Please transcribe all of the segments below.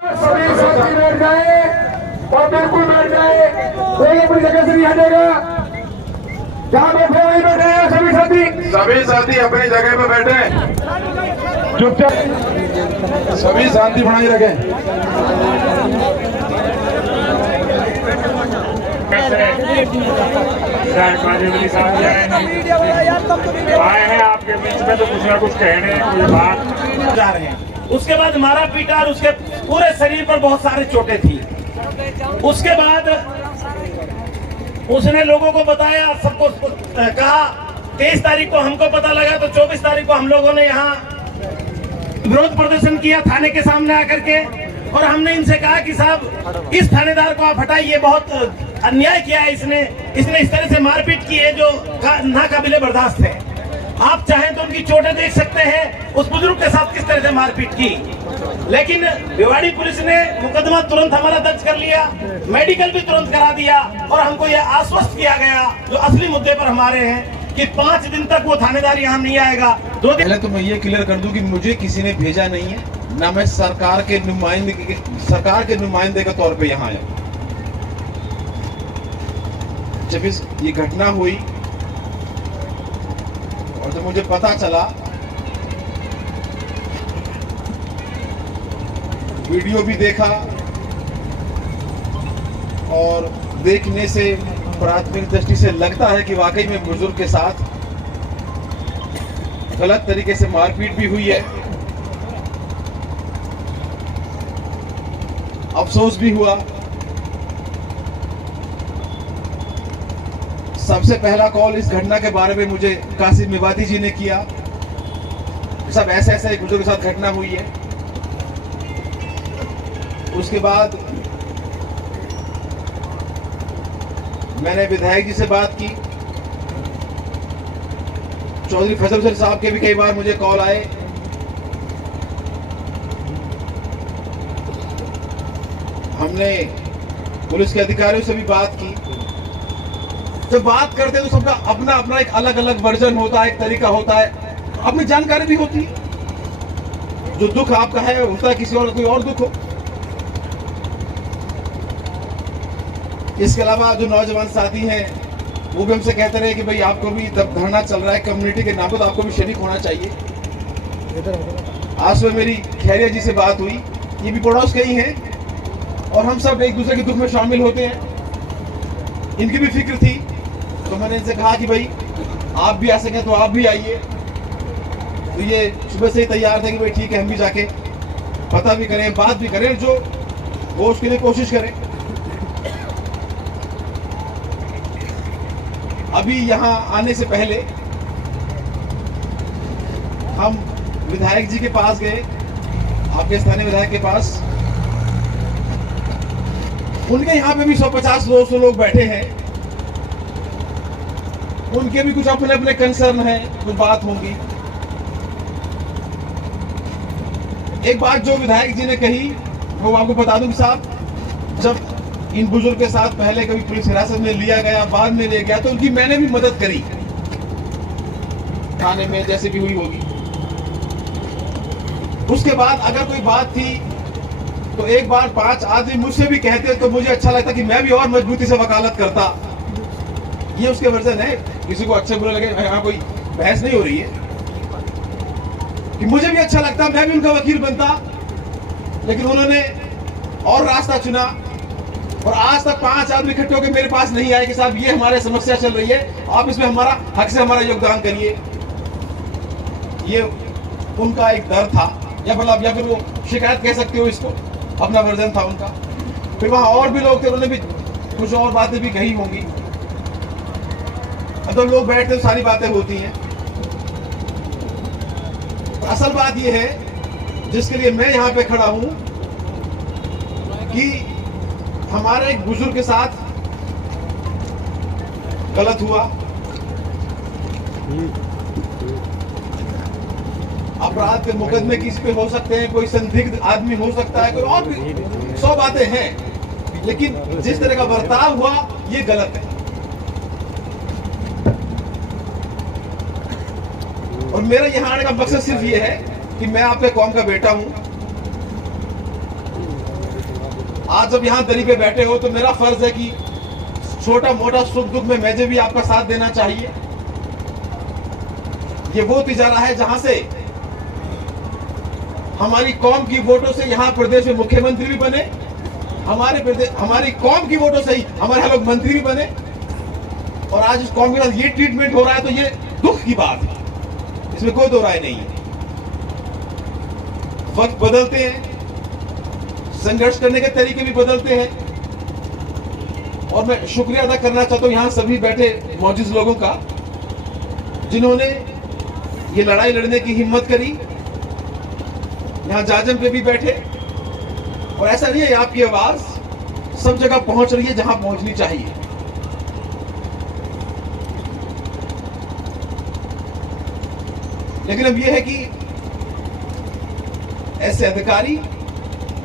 सभी साथी बैठ जाए और बिल्कुल बैठ जाए, कोई अपनी जगह से नहीं हटेगा। जहाँ बैठे वहीं बैठे हैं सभी साथी अपनी जगह पे बैठे, चुपचाप सभी शांति बनाए रखें। आए हैं आपके बीच में तो कुछ ना कुछ कहने कोई बात जा रहे हैं। उसके बाद मारा पीटा और उसके पूरे शरीर पर बहुत सारे चोटें थी। उसके बाद उसने लोगों को बताया, सबको कहा 23 तारीख को हमको पता लगा तो 24 तारीख को हम लोगों ने यहाँ विरोध प्रदर्शन किया थाने के सामने आकर के, और हमने इनसे कहा कि साहब इस थानेदार को आप हटाइए, बहुत अन्याय किया है इसने इस तरह से मारपीट की है जो नाकाबिले बर्दाश्त है। आप चाहें तो उनकी चोटें देख सकते हैं, उस बुजुर्ग के साथ किस तरह से मारपीट की। लेकिन भिवाड़ी पुलिस ने मुकदमा तुरंत हमारा दर्ज कर लिया, मेडिकल भी तुरंत करा दिया, और हमको यह आश्वस्त किया गया जो असली मुद्दे पर हमारे हैं कि 5 दिन तक वो थानेदार यहाँ नहीं आएगा। 2 दिन पहले तो मैं ये क्लियर कर दूं कि मुझे किसी ने भेजा नहीं है, ना मैं सरकार के नुमाइंदे के तौर पे यहाँ आया। जब ये घटना हुई और जब मुझे पता चला, वीडियो भी देखा और देखने से प्राथमिक दृष्टि से लगता है कि वाकई में बुजुर्ग के साथ गलत तरीके से मारपीट भी हुई है। अफसोस भी हुआ। सबसे पहला कॉल इस घटना के बारे में मुझे कासिम मेवाती जी ने किया। सब ऐसे एक बुजुर्ग के साथ घटना हुई है। उसके बाद मैंने विधायक जी से बात की, चौधरी फैसल हुसैन साहब के भी कई बार मुझे कॉल आए। हमने पुलिस के अधिकारियों से भी बात की। जब बात करते हैं तो सबका अपना अपना एक अलग अलग वर्जन होता है, एक तरीका होता है, अपनी जानकारी भी होती है। जो दुख आपका है होता है किसी और कोई और दुख हो। इसके अलावा जो नौजवान साथी हैं वो भी हमसे कहते रहे कि भाई आपको भी धरना चल रहा है कम्युनिटी के नाम पर, तो आपको भी शरीक होना चाहिए। आज सुबह मेरी खैरिया जी से बात हुई, ये भी पड़ोस के ही हैं और हम सब एक दूसरे के दुख में शामिल होते हैं। इनकी भी फिक्र थी, तो मैंने इनसे कहा कि भाई आप भी आ सकें तो आप भी आइए। तो ये सुबह से ही तैयार थे कि भाई ठीक है हम भी जाके पता भी करें, बात भी करें, जो वो उसके लिए कोशिश करें। अभी यहाँ आने से पहले हम विधायक जी के पास गए, आपके स्थानीय विधायक के पास। उनके यहाँ पे भी 150-200 लोग बैठे हैं। उनके भी कुछ अपने अपने कंसर्न हैं, कुछ बात होंगी। एक बात जो विधायक जी ने कही वो आपको बता दूं साहब, जब इन बुजुर्ग के साथ पहले कभी पुलिस हिरासत में लिया गया, बाद में ले गया, तो उनकी मैंने भी मदद करी थाने में, जैसे भी हुई होगी। उसके बाद अगर कोई बात थी तो एक बार 5 आदमी मुझसे भी कहते तो मुझे अच्छा लगता कि मैं भी और मजबूती से वकालत करता। ये उसके वर्जन है। किसी को अच्छे बुरे लगे, यहाँ कोई बहस नहीं हो रही है कि मुझे भी अच्छा लगता मैं भी उनका वकील बनता, लेकिन उन्होंने और रास्ता चुना। और आज तक 5 आदमी इकट्ठे होकर मेरे पास नहीं आए कि साहब ये हमारे समस्या चल रही है, आप इसमें हमारा हक से हमारा योगदान करिए। ये उनका एक डर था, या मतलब या फिर वो शिकायत कह सकते हो इसको, अपना वर्जन था उनका। फिर वहां और भी लोग थे, उन्होंने भी कुछ और बातें भी कही होंगी। अब तो लोग बैठते तो सारी बातें होती हैं। असल बात यह है जिसके लिए मैं यहाँ पे खड़ा हूं कि हमारे एक बुजुर्ग के साथ गलत हुआ। अपराध के मुकदमे किसी पे हो सकते हैं, कोई संदिग्ध आदमी हो सकता है, कोई और भी 100 बातें हैं, लेकिन जिस तरह का बर्ताव हुआ ये गलत है। और मेरा यहाँ आने का मकसद सिर्फ ये है कि मैं आपके कौम का बेटा हूं, आज जब यहाँ दरी पे बैठे हो तो मेरा फर्ज है कि छोटा मोटा सुख दुख में मुझे भी आपका साथ देना चाहिए। ये वो तिजारा है जहां से हमारी कौम की वोटों से यहाँ प्रदेश में मुख्यमंत्री भी बने, हमारी कौम की वोटों से ही हमारे यहाँ लोग मंत्री भी बने, और आज इस कौम के साथ ये ट्रीटमेंट हो रहा है तो ये दुख की बात है, इसमें कोई दो राय नहीं है। वक्त बदलते हैं, संघर्ष करने के तरीके भी बदलते हैं, और मैं शुक्रिया अदा करना चाहता हूं यहां सभी बैठे मौजूद लोगों का जिन्होंने ये लड़ाई लड़ने की हिम्मत करी। यहां जाजम पे भी बैठे, और ऐसा नहीं है आपकी आवाज सब जगह पहुंच रही है जहां पहुंचनी चाहिए। लेकिन अब यह है कि ऐसे अधिकारी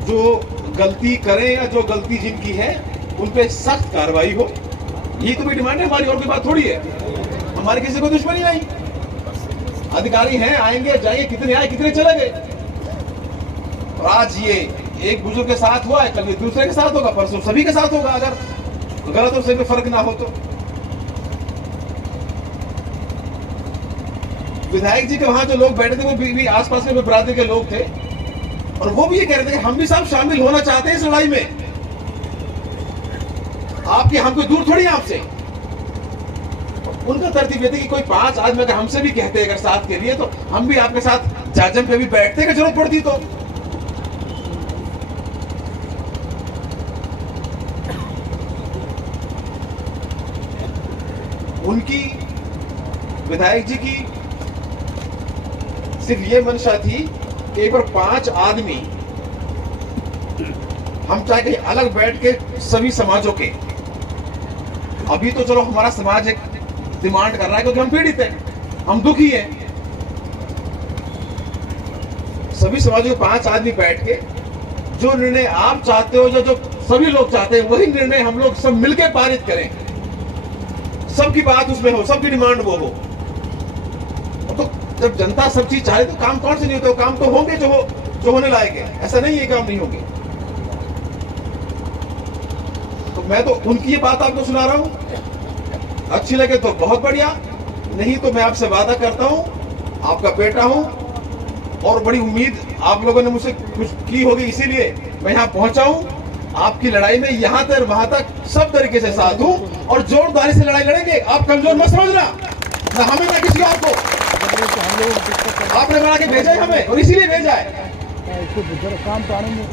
जो गलती करें या जो गलती जिनकी है उन पे सख्त कार्रवाई हो, ये तो भी डिमांड है हमारी, और कोई बात थोड़ी है। हमारी किसी को दुश्मनी नहीं, अधिकारी हैं, आएंगे जाएंगे, कितने आए कितने चले गए। और आज ये एक बुजुर्ग के साथ हुआ है, कल ये दूसरे के साथ होगा, परसों सभी के साथ होगा, अगर गलत और सही में फर्क ना हो तो। विधायक जी के वहां जो लोग बैठे थे वो भी आसपास के बरादरी के लोग थे, और वो भी ये कह रहे थे कि हम भी सब शामिल होना चाहते हैं इस लड़ाई में। आपके हम कोई दूर थोड़ी आपसे। उनका तरतीब ये थी कि कोई 5 आदमी अगर हमसे भी कहते अगर साथ के लिए तो हम भी आपके साथ जाजम पे भी बैठते अगर जरूरत पड़ती तो। उनकी विधायक जी की सिर्फ ये मंशा थी कि एक बार 5 आदमी हम चाहे कहीं अलग बैठ के सभी समाजों के, अभी तो चलो हमारा समाज एक डिमांड कर रहा है क्योंकि हम पीड़ित हैं, हम दुखी हैं, सभी समाजों के 5 आदमी बैठ के जो निर्णय आप चाहते हो, जो सभी लोग चाहते हैं वही निर्णय हम लोग सब मिलकर पारित करें, सबकी बात उसमें हो, सबकी डिमांड वो हो। तो जब जनता सब चीज चाहे तो काम कौन से नहीं होते, काम तो होंगे जो होने लायक है, ऐसा नहीं है काम नहीं होंगे। तो मैं तो उनकी ये बात आपको सुना रहा हूं, अच्छी लगे तो बहुत बढ़िया, नहीं तो मैं आपसे वादा करता हूं, आपका बेटा हूं, और बड़ी उम्मीद आप लोगों ने मुझसे कुछ की होगी इसीलिए मैं यहां पहुंचा हूं। आपकी लड़ाई में यहां तक वहां तक सब तरीके से साथ हूं, और जोरदारी से लड़ाई लड़ेंगे। आप कमजोर मत समझना, ना हमें ना किसी और को। आपने बना के भेजा है हमें, और इसीलिए भेजा है,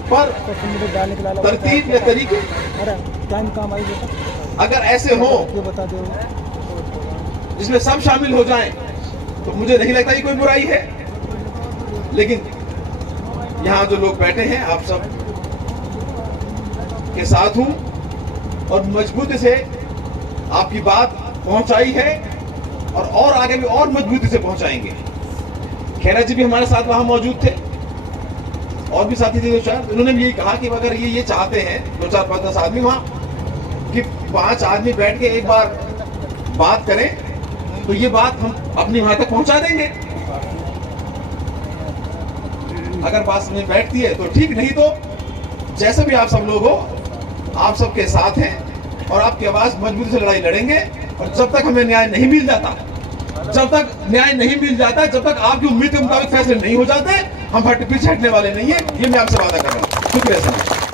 पर तरतीब या तरीके अगर ऐसे हो जिसमें सब शामिल हो जाएं तो मुझे नहीं लगता ये कोई बुराई है। लेकिन यहाँ जो लोग बैठे हैं आप सब के साथ हूं, और मजबूती से आपकी बात पहुंचाई है, और आगे भी और मजबूती से पहुंचाएंगे। खेरा जी भी हमारे साथ वहां मौजूद थे, और भी साथी थे जो शायद उन्होंने भी यही कहा कि अगर ये चाहते हैं 2, 4, 5, 10 आदमी वहां कि 5 आदमी बैठ के एक बार बात करें तो ये बात हम अपनी वहां तक पहुंचा देंगे। अगर बात में बैठती है तो ठीक, नहीं तो जैसे भी आप सब लोग हो आप सबके साथ हैं, और आपकी आवाज मजबूती से लड़ाई लड़ेंगे। और जब तक हमें न्याय नहीं मिल जाता, जब तक आपकी उम्मीद के मुताबिक फैसले नहीं हो जाते, हम पीछे हटने वाले नहीं है। ये मैं आपसे वादा कर रहा हूँ। शुक्रिया सर।